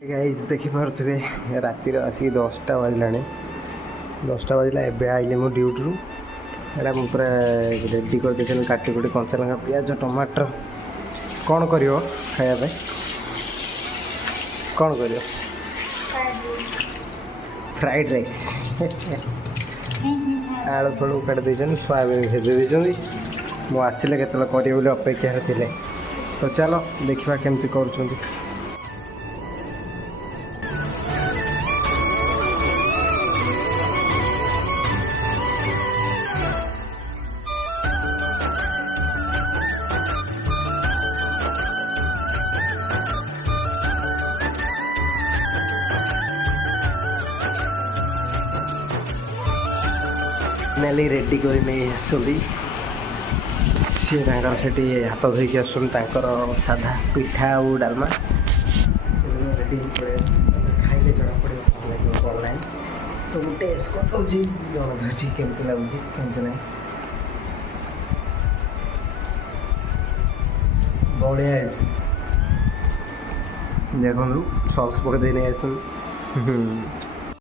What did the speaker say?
guys देखिपे रातिर आसिक 10टा बाजिलानी 10टा बाजिला एवं आइले मो ड्यूटी एटा मुझे पूरा रेडी कर देते काटी कुटी कंचा लंका पिज टमाटर कौन कर खायापे कौन कर फ्राइड राइस आलू फलू काट देते सोयाबीन भेज देते मुझे आसिले के अपेक्षा थे तो चलो देखा केमती कर फाइनाली रेडी कर नहीं आसुँच सी हाथ धोक आसुन साधा पिठा और डालमा रेडी खाइले जना पड़े कौन ना तो मुझे टेस्ट कर दूसरी जना केमती लगुच केमती ना बढ़िया देखो सॉक्स पकड़ नहीं आसुन